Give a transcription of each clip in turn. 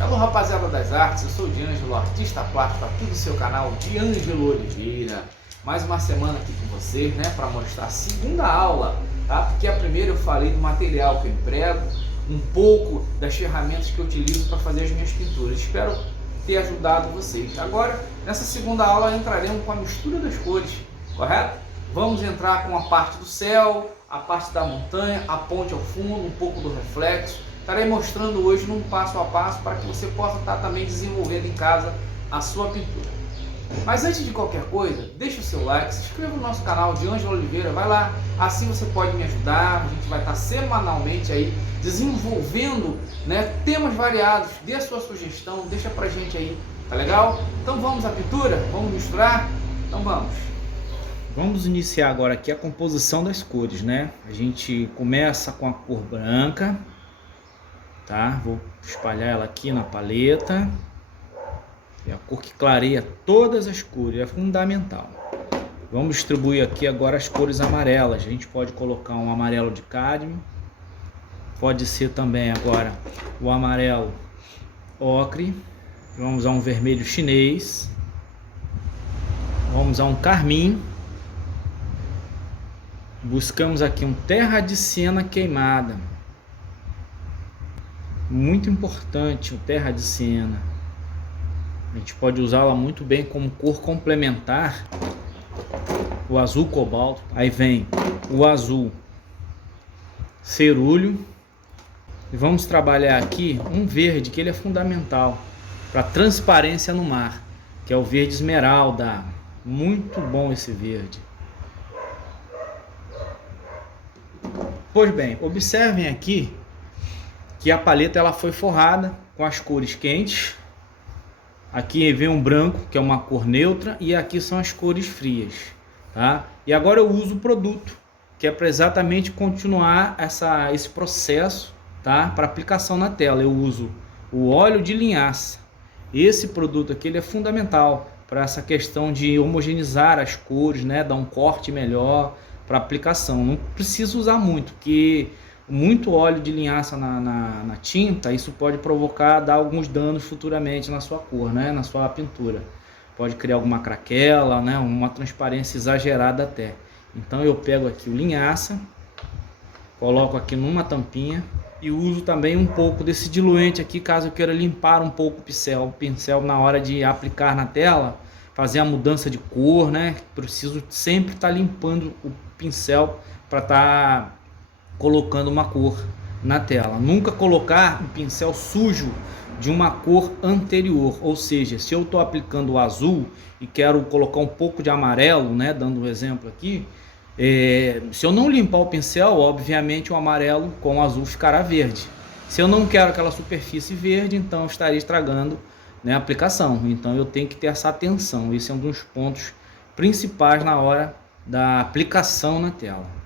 Alô, rapaziada das artes, eu sou o D'Angelo, artista plástico aqui do seu canal D'Angelo Oliveira. Mais uma semana aqui com vocês, né, para mostrar a segunda aula, tá? Porque a primeira eu falei do material que eu emprego, um pouco das ferramentas que eu utilizo para fazer as minhas pinturas. Espero ter ajudado vocês. Agora, nessa segunda aula, entraremos com a mistura das cores, correto? Vamos entrar com a parte do céu, a parte da montanha, a ponte ao fundo, um pouco do reflexo. Estarei mostrando hoje num passo a passo para que você possa estar também desenvolvendo em casa a sua pintura. Mas antes de qualquer coisa, deixa o seu like, se inscreva no nosso canal D'Angelo Oliveira, vai lá, assim você pode me ajudar. A gente vai estar semanalmente aí desenvolvendo, né, temas variados. Dê a sua sugestão, deixa pra gente aí, tá legal? Então vamos à pintura? Vamos misturar? Então vamos! Vamos iniciar agora aqui a composição das cores, né? A gente começa com a cor branca. Tá? Vou espalhar ela aqui na paleta. É a cor que clareia todas as cores, é fundamental. Vamos distribuir aqui agora as cores amarelas. A gente pode colocar um amarelo de cádmio, pode ser também agora o amarelo ocre. Vamos usar um vermelho chinês, vamos usar um carmim. Buscamos aqui um terra de siena queimada. Muito importante o terra de siena. A gente pode usá-la muito bem como cor complementar. O azul cobalto. Aí vem o azul cerúleo. E vamos trabalhar aqui um verde que ele é fundamental para transparência no mar, que é o verde esmeralda. Muito bom esse verde. Pois bem, observem aqui que a paleta ela foi forrada com as cores quentes. Aqui vem um branco, que é uma cor neutra, e aqui são as cores frias, tá? E agora eu uso o produto, que é para exatamente continuar esse processo, tá? Para aplicação na tela. Eu uso o óleo de linhaça. Esse produto aqui ele é fundamental para essa questão de homogeneizar as cores, né? Dar um corte melhor para aplicação. Não preciso usar muito, porque muito óleo de linhaça na tinta, isso pode provocar, dar alguns danos futuramente na sua cor, né? Na sua pintura. Pode criar alguma craquela, né? Uma transparência exagerada até. Então eu pego aqui o linhaça, coloco aqui numa tampinha e uso também um pouco desse diluente aqui, caso eu queira limpar um pouco o pincel na hora de aplicar na tela, fazer a mudança de cor, né? Preciso sempre estar limpando o pincel para estar colocando uma cor na tela. Nunca colocar um pincel sujo de uma cor anterior, ou seja, se eu estou aplicando o azul e quero colocar um pouco de amarelo, né, dando um exemplo aqui, se eu não limpar o pincel, obviamente o amarelo com o azul ficará verde. Se eu não quero aquela superfície verde, então eu estarei estragando, né, a aplicação. Então eu tenho que ter essa atenção. Esse é um dos pontos principais na hora da aplicação na tela.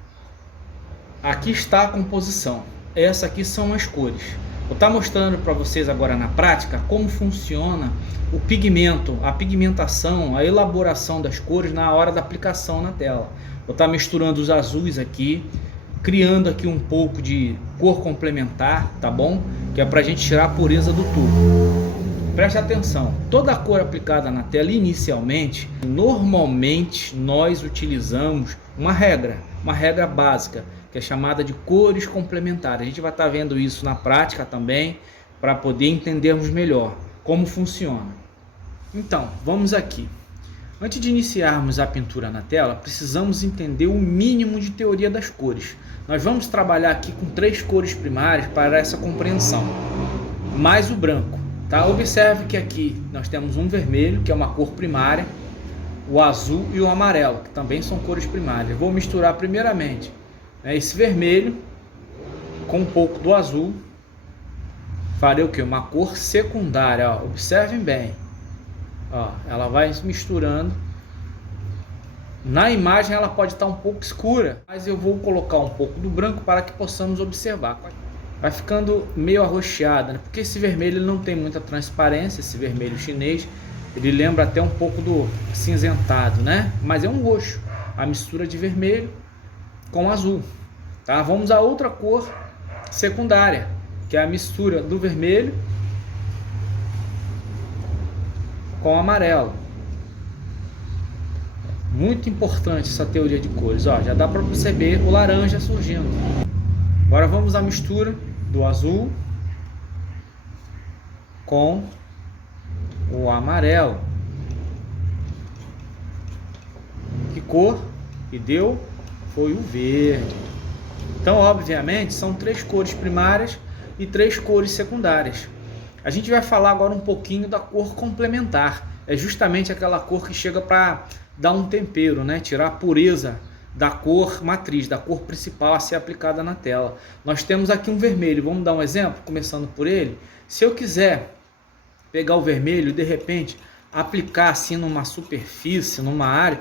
Aqui está a composição. Essa aqui são as cores. Vou estar mostrando para vocês agora na prática como funciona o pigmento, a pigmentação, a elaboração das cores na hora da aplicação na tela. Vou estar misturando os azuis aqui, criando aqui um pouco de cor complementar, tá bom? Que é para a gente tirar a pureza do tubo. Preste atenção, toda a cor aplicada na tela inicialmente, normalmente nós utilizamos uma regra básica, que é chamada de cores complementares. A gente vai estar vendo isso na prática também, para poder entendermos melhor como funciona. Então, vamos aqui. Antes de iniciarmos a pintura na tela, precisamos entender o mínimo de teoria das cores. Nós vamos trabalhar aqui com 3 cores primárias para essa compreensão, mais o branco. Tá? Observe que aqui nós temos um vermelho, que é uma cor primária, o azul e o amarelo, que também são cores primárias. Vou misturar primeiramente esse vermelho com um pouco do azul. Farei o que? Uma cor secundária. Ó. Observem bem. Ó, ela vai misturando. Na imagem ela pode estar um pouco escura, mas eu vou colocar um pouco do branco para que possamos observar. Vai ficando meio arroxeada, né? Porque esse vermelho ele não tem muita transparência, esse vermelho chinês. Ele lembra até um pouco do cinzentado, né? Mas é um roxo. A mistura de vermelho com azul, tá? Vamos a outra cor secundária, que é a mistura do vermelho com amarelo. Muito importante essa teoria de cores. Ó, já dá para perceber o laranja surgindo. Agora vamos à mistura do azul com o amarelo. Que cor que deu? Foi o verde. Então, obviamente, são 3 cores primárias e 3 cores secundárias. A gente vai falar agora um pouquinho da cor complementar. É justamente aquela cor que chega para dar um tempero, né? Tirar a pureza da cor matriz, da cor principal a ser aplicada na tela. Nós temos aqui um vermelho. Vamos dar um exemplo, começando por ele. Se eu quiser pegar o vermelho e de repente aplicar assim numa superfície, numa área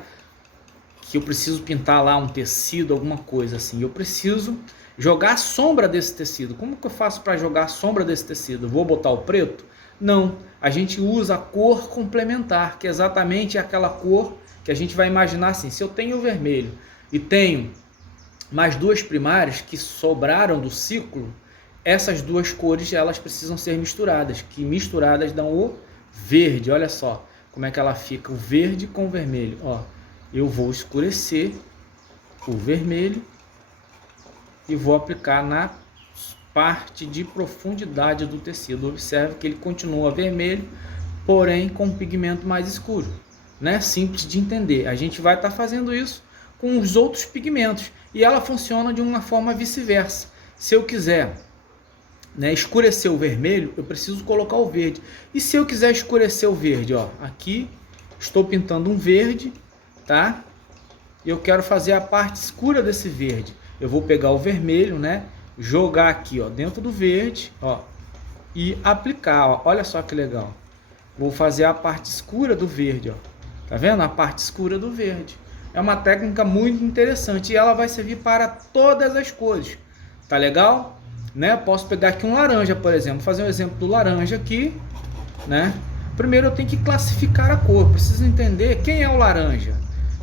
que eu preciso pintar lá um tecido, alguma coisa assim, eu preciso jogar a sombra desse tecido. Como que eu faço para jogar a sombra desse tecido? Vou botar o preto? Não, a gente usa a cor complementar, que é exatamente aquela cor que a gente vai imaginar assim. Se eu tenho o vermelho e tenho mais 2 primárias que sobraram do ciclo, essas 2 cores elas precisam ser misturadas, que misturadas dão o verde. Olha só como é que ela fica, o verde com o vermelho. Ó, eu vou escurecer o vermelho e vou aplicar na parte de profundidade do tecido. Observe que ele continua vermelho, porém com um pigmento mais escuro, né? Simples de entender. A gente vai estar fazendo isso com os outros pigmentos e ela funciona de uma forma vice-versa. Se eu quiser, né, escurecer o vermelho, eu preciso colocar o verde. E se eu quiser escurecer o verde, ó, aqui estou pintando um verde, tá? E eu quero fazer a parte escura desse verde. Eu vou pegar o vermelho, né, jogar aqui, ó, dentro do verde, ó, e aplicar, ó. Olha só que legal. Vou fazer a parte escura do verde, ó. Tá vendo? A parte escura do verde. É uma técnica muito interessante e ela vai servir para todas as cores. Tá legal? Né? Posso pegar aqui um laranja, por exemplo, fazer um exemplo do laranja aqui, né? Primeiro eu tenho que classificar a cor, preciso entender quem é o laranja.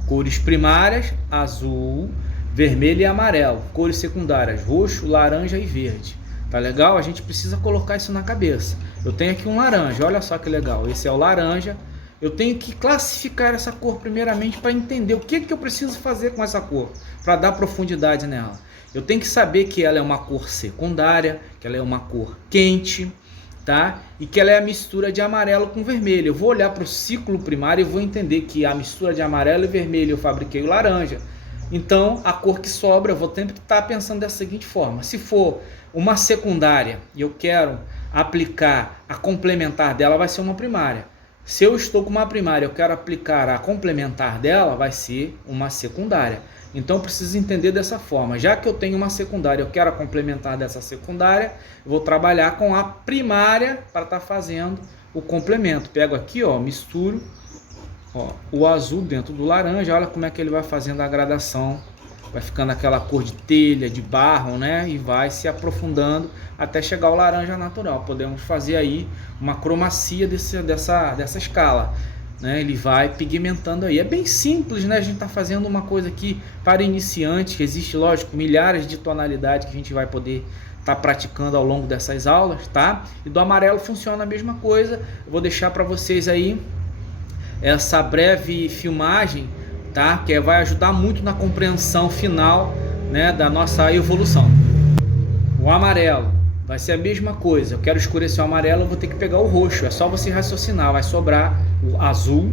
Cores primárias, azul, vermelho e amarelo. Cores secundárias, roxo, laranja e verde. Tá legal? A gente precisa colocar isso na cabeça. Eu tenho aqui um laranja, olha só que legal. Esse é o laranja. Eu tenho que classificar essa cor primeiramente para entender o que eu preciso fazer com essa cor, para dar profundidade nela. Eu tenho que saber que ela é uma cor secundária, que ela é uma cor quente, tá? E que ela é a mistura de amarelo com vermelho. Eu vou olhar para o ciclo primário e vou entender que a mistura de amarelo e vermelho eu fabriquei o laranja. Então, a cor que sobra, eu vou sempre estar pensando da seguinte forma. Se for uma secundária e eu quero aplicar a complementar dela, vai ser uma primária. Se eu estou com uma primária e eu quero aplicar a complementar dela, vai ser uma secundária. Então eu preciso entender dessa forma. Já que eu tenho uma secundária, eu quero a complementar dessa secundária, eu vou trabalhar com a primária para estar fazendo o complemento. Pego aqui, ó, misturo, ó, o azul dentro do laranja. Olha como é que ele vai fazendo a gradação. Vai ficando aquela cor de telha, de barro, né? E vai se aprofundando até chegar ao laranja natural. Podemos fazer aí uma cromacia dessa escala, né? Ele vai pigmentando aí. É bem simples, né? A gente está fazendo uma coisa aqui para iniciante. Existe, lógico, milhares de tonalidades que a gente vai poder estar praticando ao longo dessas aulas, tá? E do amarelo funciona a mesma coisa. Eu vou deixar para vocês aí essa breve filmagem, tá? Que vai ajudar muito na compreensão final, né, da nossa evolução. O amarelo vai ser a mesma coisa. Eu quero escurecer o amarelo, eu vou ter que pegar o roxo. É só você raciocinar, vai sobrar o azul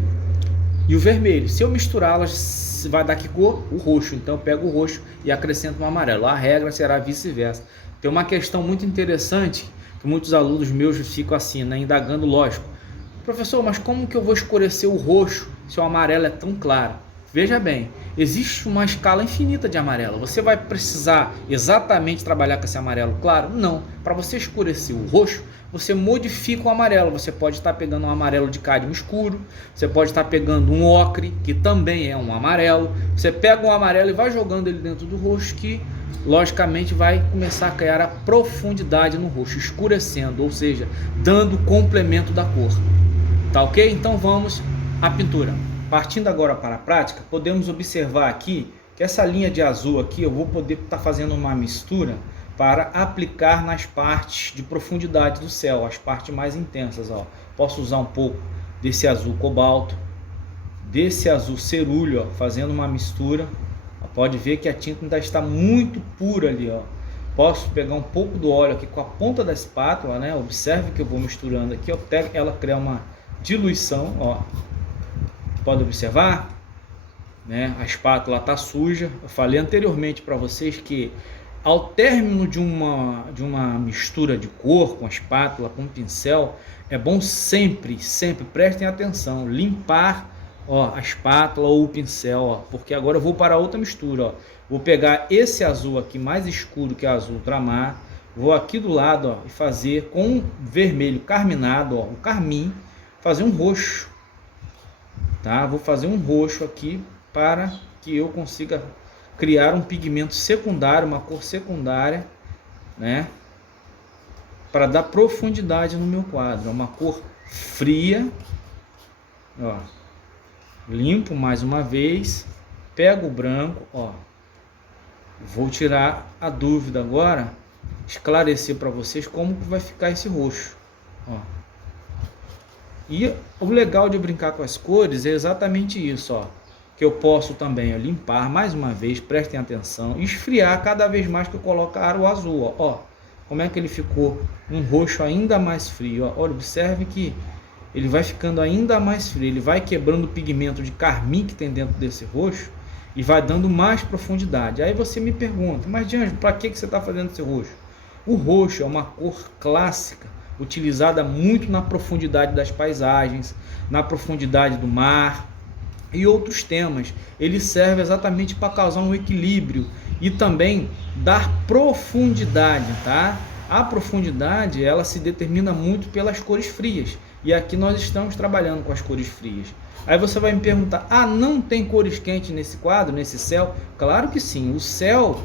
e o vermelho. Se eu misturá-las, vai dar que cor? O roxo. Então eu pego o roxo e acrescento o amarelo. A regra será vice-versa. Tem uma questão muito interessante que muitos alunos meus ficam assim, né, indagando, lógico. Professor, mas como que eu vou escurecer o roxo se o amarelo é tão claro? Veja bem, existe uma escala infinita de amarelo. Você vai precisar exatamente trabalhar com esse amarelo claro? Não. Para você escurecer o roxo, você modifica o amarelo. Você pode estar pegando um amarelo de cádmio escuro, você pode estar pegando um ocre, que também é um amarelo. Você pega um amarelo e vai jogando ele dentro do roxo, que logicamente vai começar a criar a profundidade no roxo, escurecendo, ou seja, dando complemento da cor. Tá ok? Então vamos à pintura. Partindo agora para a prática, podemos observar aqui que essa linha de azul aqui eu vou poder estar fazendo uma mistura para aplicar nas partes de profundidade do céu, as partes mais intensas, ó. Posso usar um pouco desse azul cobalto, desse azul cerúleo, ó, fazendo uma mistura. Pode ver que a tinta ainda está muito pura ali, ó. Posso pegar um pouco do óleo aqui com a ponta da espátula, né? Observe que eu vou misturando aqui, ó, até ela criar uma diluição, ó. Pode observar, né? A espátula está suja. Eu falei anteriormente para vocês que ao término de uma mistura de cor com a espátula, com o pincel, é bom sempre prestem atenção, limpar, ó, a espátula ou o pincel, ó, porque agora eu vou para outra mistura, ó. Vou pegar esse azul aqui mais escuro, que é azul ultramar, vou aqui do lado, ó, e fazer com vermelho carminado, ó, o carmim, fazer um roxo, tá? Vou fazer um roxo aqui para que eu consiga criar um pigmento secundário, uma cor secundária, né? Para dar profundidade no meu quadro. É uma cor fria, ó. Limpo mais uma vez, pego o branco, ó. Vou tirar a dúvida agora, esclarecer para vocês como que vai ficar esse roxo, ó. E o legal de brincar com as cores é exatamente isso, ó, que eu posso também, ó, limpar mais uma vez, prestem atenção, esfriar cada vez mais que eu colocar o azul, ó, como é que ele ficou um roxo ainda mais frio, ó. Olha, observe que ele vai ficando ainda mais frio, ele vai quebrando o pigmento de carmim que tem dentro desse roxo e vai dando mais profundidade. Aí você me pergunta, mas D'Angelo, para que você está fazendo esse roxo? O roxo é uma cor clássica, utilizada muito na profundidade das paisagens, na profundidade do mar e outros temas. Ele serve exatamente para causar um equilíbrio e também dar profundidade, tá? A profundidade, ela se determina muito pelas cores frias. E aqui nós estamos trabalhando com as cores frias. Aí você vai me perguntar, não tem cores quentes nesse quadro, nesse céu? Claro que sim. O céu,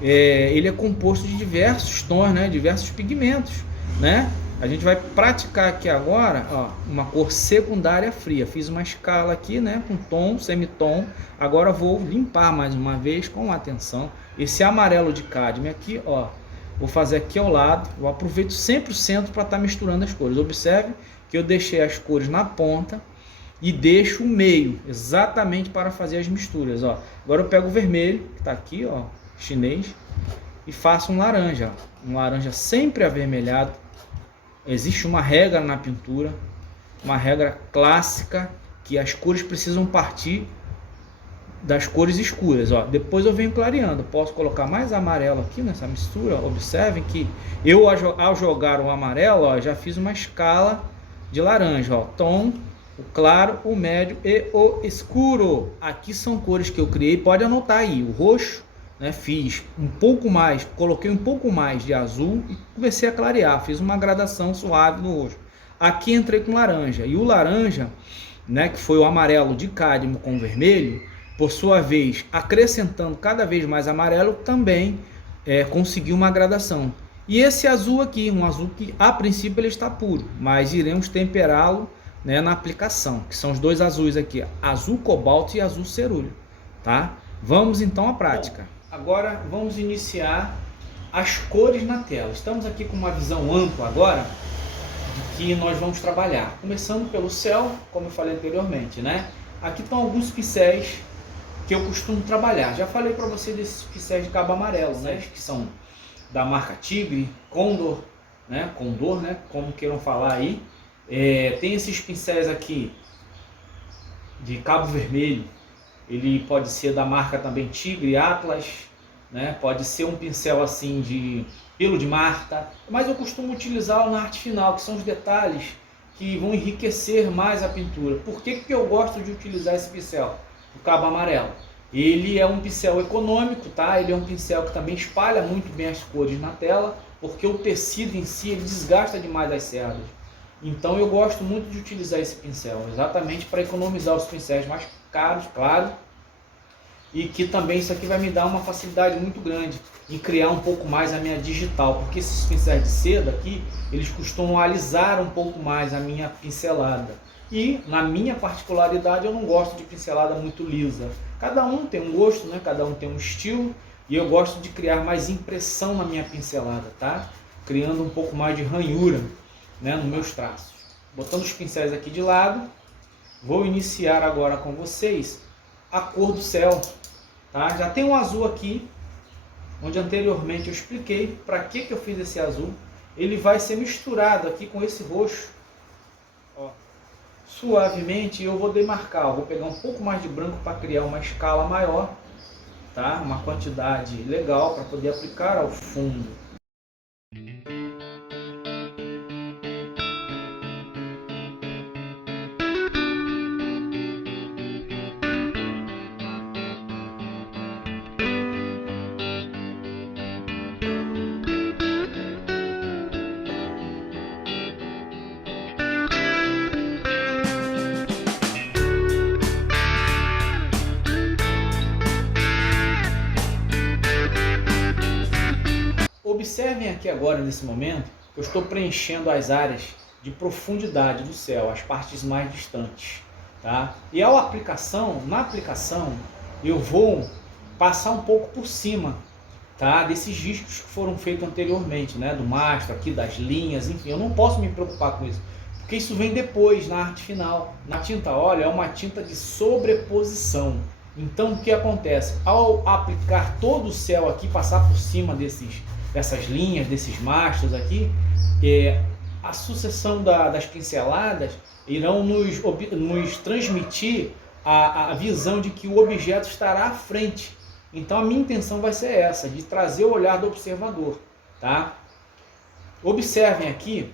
ele é composto de diversos tons, né? Diversos pigmentos, né? A gente vai praticar aqui agora, ó, uma cor secundária fria. Fiz uma escala aqui, né, com tom, semitom. Agora vou limpar mais uma vez com atenção. Esse amarelo de cádmio aqui, ó, vou fazer aqui ao lado. Eu aproveito sempre o centro para estar misturando as cores. Observe que eu deixei as cores na ponta e deixo o meio exatamente para fazer as misturas, ó. Agora eu pego o vermelho, que está aqui, ó, chinês, e faço um laranja, ó. Um laranja sempre avermelhado. Existe uma regra na pintura, uma regra clássica, que as cores precisam partir das cores escuras, ó. Depois eu venho clareando, posso colocar mais amarelo aqui nessa mistura. Observem que eu, ao jogar o amarelo, ó, já fiz uma escala de laranja, ó. Tom, o claro, o médio e o escuro. Aqui são cores que eu criei, pode anotar aí. O roxo, né, fiz um pouco mais, coloquei um pouco mais de azul e comecei a clarear, fiz uma gradação suave no roxo. Aqui entrei com laranja, e o laranja, né, que foi o amarelo de cádmio com vermelho, por sua vez, acrescentando cada vez mais amarelo, também consegui uma gradação. E esse azul aqui, um azul que a princípio ele está puro, mas iremos temperá-lo, né, na aplicação, que são os dois azuis aqui, azul cobalto e azul cerúleo, tá? Vamos então à prática. Bom, agora vamos iniciar as cores na tela. Estamos aqui com uma visão ampla agora de que nós vamos trabalhar. Começando pelo céu, como eu falei anteriormente, né? Aqui estão alguns pincéis que eu costumo trabalhar. Já falei para você desses pincéis de cabo amarelo, né? Que são da marca Tigre, Condor, né? Condor, né? Como queiram falar aí. Tem esses pincéis aqui de cabo vermelho. Ele pode ser da marca também Tigre, Atlas, né? Pode ser um pincel assim de pelo de Marta, mas eu costumo utilizá-lo na arte final, que são os detalhes que vão enriquecer mais a pintura. Por que que eu gosto de utilizar esse pincel? O cabo amarelo. Ele é um pincel econômico, tá? Ele é um pincel que também espalha muito bem as cores na tela, porque o tecido em si ele desgasta demais as cerdas. Então eu gosto muito de utilizar esse pincel, exatamente para economizar os pincéis mais caros, claro, e que também isso aqui vai me dar uma facilidade muito grande em criar um pouco mais a minha digital, porque esses pincéis de seda aqui, eles costumam alisar um pouco mais a minha pincelada. E na minha particularidade eu não gosto de pincelada muito lisa. Cada um tem um gosto, né? Cada um tem um estilo, e eu gosto de criar mais impressão na minha pincelada, tá? Criando um pouco mais de ranhura, né, nos meus traços. botando os pincéis aqui de lado, vou iniciar agora com vocês a cor do céu, tá? Já tem um azul aqui, onde anteriormente eu expliquei para que eu fiz esse azul. Ele vai ser misturado aqui com esse roxo, ó, suavemente. Eu vou demarcar, vou pegar um pouco mais de branco para criar uma escala maior, tá? Uma quantidade legal para poder aplicar ao fundo. Observem aqui agora, nesse momento, que eu estou preenchendo as áreas de profundidade do céu, as partes mais distantes, tá? E na aplicação, eu vou passar um pouco por cima, tá? Desses riscos que foram feitos anteriormente, né? Do mastro aqui, das linhas, enfim, eu não posso me preocupar com isso, porque isso vem depois, na arte final. Na tinta óleo é uma tinta de sobreposição. Então o que acontece? Ao aplicar todo o céu aqui, passar por cima dessas linhas, desses mastros aqui, a sucessão das pinceladas irão nos transmitir a visão de que o objeto estará à frente. Então a minha intenção vai ser essa, de trazer o olhar do observador, tá? Observem aqui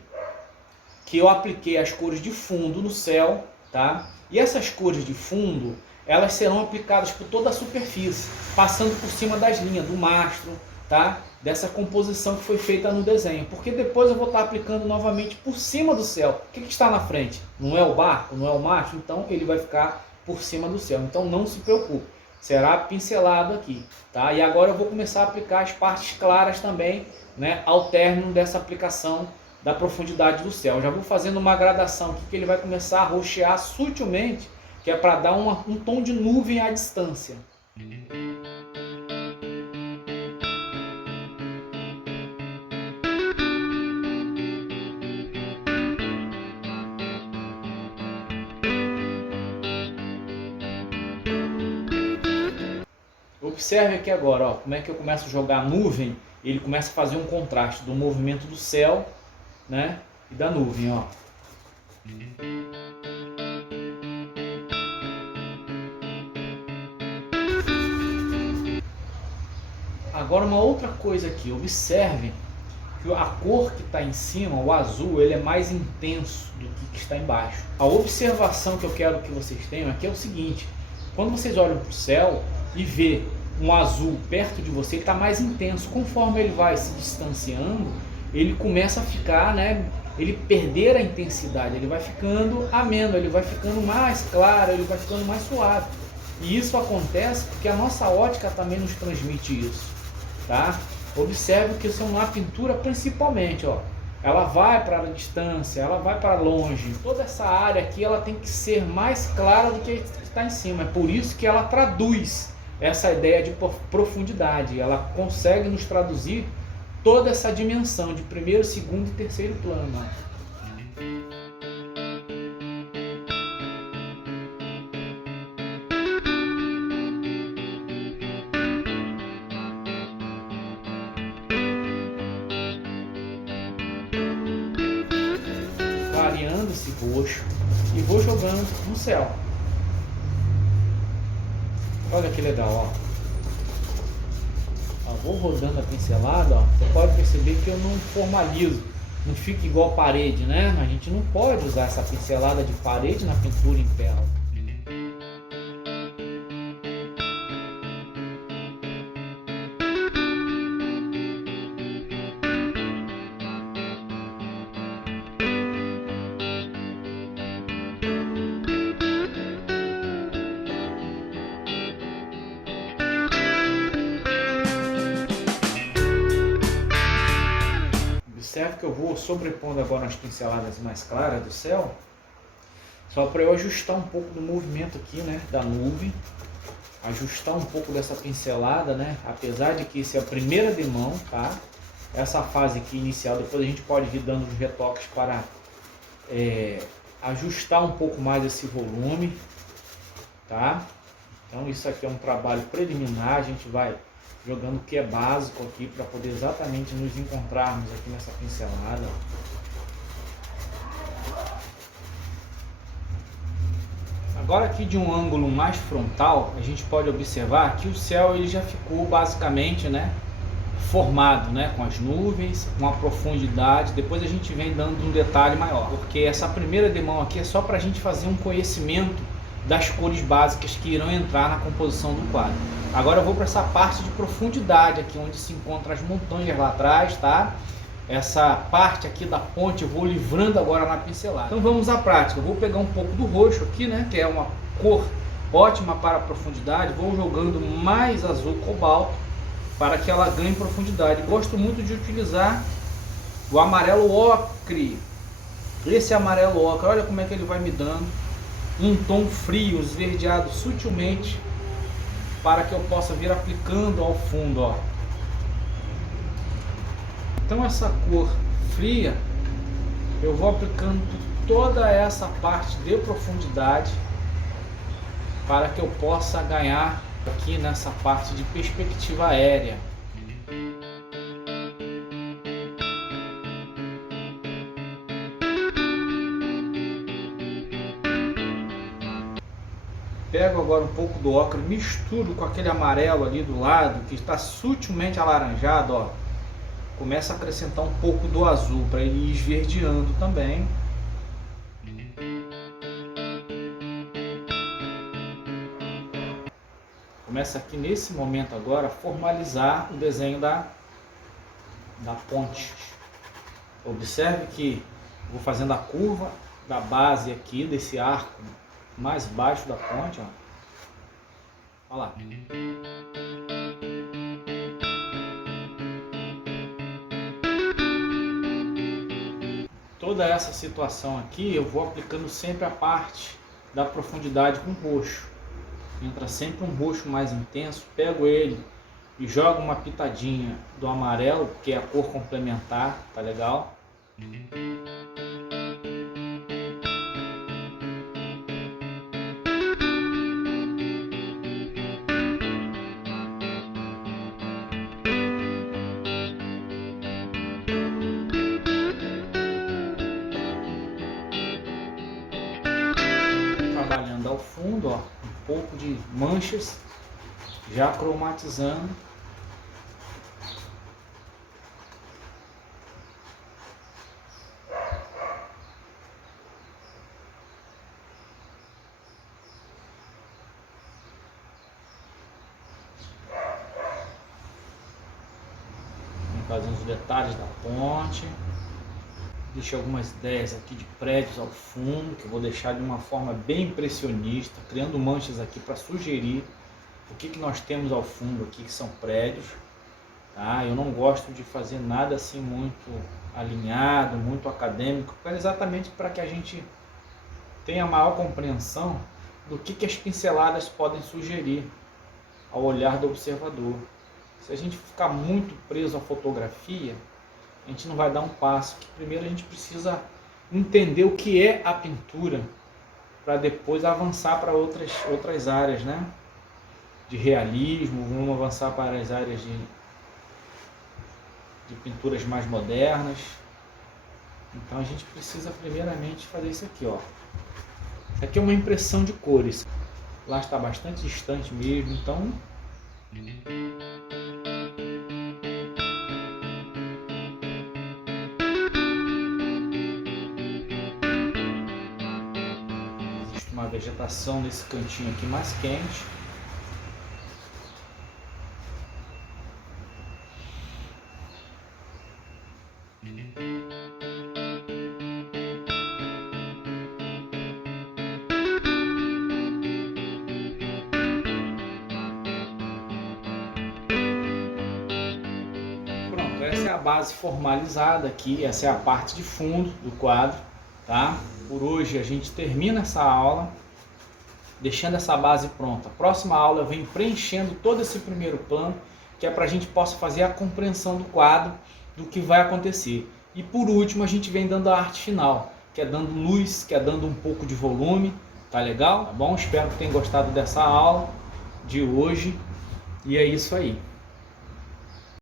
que eu apliquei as cores de fundo no céu, tá? E essas cores de fundo, elas serão aplicadas por toda a superfície, passando por cima das linhas, do mastro, tá? Dessa composição que foi feita no desenho, porque depois eu vou estar aplicando novamente por cima do céu. O que está na frente? Não é o barco, não é o mastro, então ele vai ficar por cima do céu. Então não se preocupe, será pincelado aqui, tá? E agora eu vou começar a aplicar as partes claras também, né, ao término dessa aplicação da profundidade do céu. Já vou fazendo uma gradação aqui, que ele vai começar a roxear sutilmente, que é para dar um tom de nuvem à distância. Observe aqui agora, ó, como é que eu começo a jogar a nuvem. Ele começa a fazer um contraste do movimento do céu, né, e da nuvem, ó. Agora uma outra coisa aqui, observe que a cor que está em cima, o azul, ele é mais intenso do que está embaixo. A observação que eu quero que vocês tenham aqui é o seguinte: quando vocês olham para o céu e vê um azul perto de você, ele está mais intenso. Conforme ele vai se distanciando, ele começa a ficar, né, ele perder a intensidade, ele vai ficando ameno, ele vai ficando mais claro, ele vai ficando mais suave. E isso acontece porque a nossa ótica também nos transmite isso, tá? Observe que isso é uma pintura principalmente, ó. Ela vai para a distância, ela vai para longe. Toda essa área aqui, ela tem que ser mais clara do que está em cima. É por isso que ela traduz essa ideia de profundidade. Ela consegue nos traduzir toda essa dimensão de primeiro, segundo e terceiro plano, ó. Variando esse roxo e vou jogando no céu. Olha que legal, ó. Vou rodando a pincelada, ó. Você pode perceber que eu não formalizo, não fica igual parede, né? A gente não pode usar essa pincelada de parede na pintura em tela. Observe que eu vou sobrepondo agora as pinceladas mais claras do céu, só para eu ajustar um pouco do movimento aqui, né, da nuvem, ajustar um pouco dessa pincelada, né, apesar de que isso é a primeira demão, tá? Essa fase aqui inicial, depois a gente pode ir dando os retoques para ajustar um pouco mais esse volume, tá? Então isso aqui é um trabalho preliminar, a gente vai jogando o que é básico aqui para poder exatamente nos encontrarmos aqui nessa pincelada. Agora aqui de um ângulo mais frontal, a gente pode observar que o céu ele já ficou basicamente, né, formado, né, com as nuvens, com a profundidade. Depois a gente vem dando um detalhe maior, porque essa primeira demão aqui é só para a gente fazer um conhecimento das cores básicas que irão entrar na composição do quadro. Agora eu vou para essa parte de profundidade aqui, onde se encontram as montanhas lá atrás, tá? Essa parte aqui da ponte eu vou livrando agora na pincelada. Então vamos à prática. Eu vou pegar um pouco do roxo aqui, né, que é uma cor ótima para a profundidade. Vou jogando mais azul cobalto para que ela ganhe profundidade. Gosto muito de utilizar o amarelo ocre. Esse amarelo ocre, olha como é que ele vai me dando um tom frio, esverdeado sutilmente, para que eu possa vir aplicando ao fundo, ó. Então essa cor fria eu vou aplicando toda essa parte de profundidade para que eu possa ganhar aqui nessa parte de perspectiva aérea. Pego agora um pouco do ocre, misturo com aquele amarelo ali do lado que está sutilmente alaranjado, ó. Começa a acrescentar um pouco do azul para ele ir esverdeando também. Começa aqui nesse momento agora a formalizar o desenho da ponte. Observe que vou fazendo a curva da base aqui desse arco mais baixo da ponte, ó. Olha lá. Toda essa situação aqui eu vou aplicando sempre a parte da profundidade com roxo. Entra sempre um roxo mais intenso, pego ele e jogo uma pitadinha do amarelo, que é a cor complementar, tá legal? Trabalhando ao fundo, ó, um pouco de manchas, já cromatizando. Fazendo os detalhes da ponte. Deixei algumas ideias aqui de prédios ao fundo, que eu vou deixar de uma forma bem impressionista, criando manchas aqui para sugerir o que nós temos ao fundo aqui, que são prédios. Tá? Eu não gosto de fazer nada assim muito alinhado, muito acadêmico, exatamente para que a gente tenha maior compreensão do que as pinceladas podem sugerir ao olhar do observador. Se a gente ficar muito preso à fotografia, a gente não vai dar um passo. Primeiro a gente precisa entender o que é a pintura, para depois avançar para outras áreas, né? De realismo, vamos avançar para as áreas de pinturas mais modernas. Então a gente precisa primeiramente fazer isso aqui, ó. Isso aqui é uma impressão de cores. Lá está bastante distante mesmo, então... uma vegetação nesse cantinho aqui mais quente. Pronto, essa é a base formalizada aqui, essa é a parte de fundo do quadro, tá? Por hoje a gente termina essa aula, deixando essa base pronta. Próxima aula eu venho preenchendo todo esse primeiro plano, que é para a gente possa fazer a compreensão do quadro, do que vai acontecer. E por último a gente vem dando a arte final, que é dando luz, que é dando um pouco de volume, tá legal? Tá bom? Espero que tenham gostado dessa aula de hoje, e é isso aí.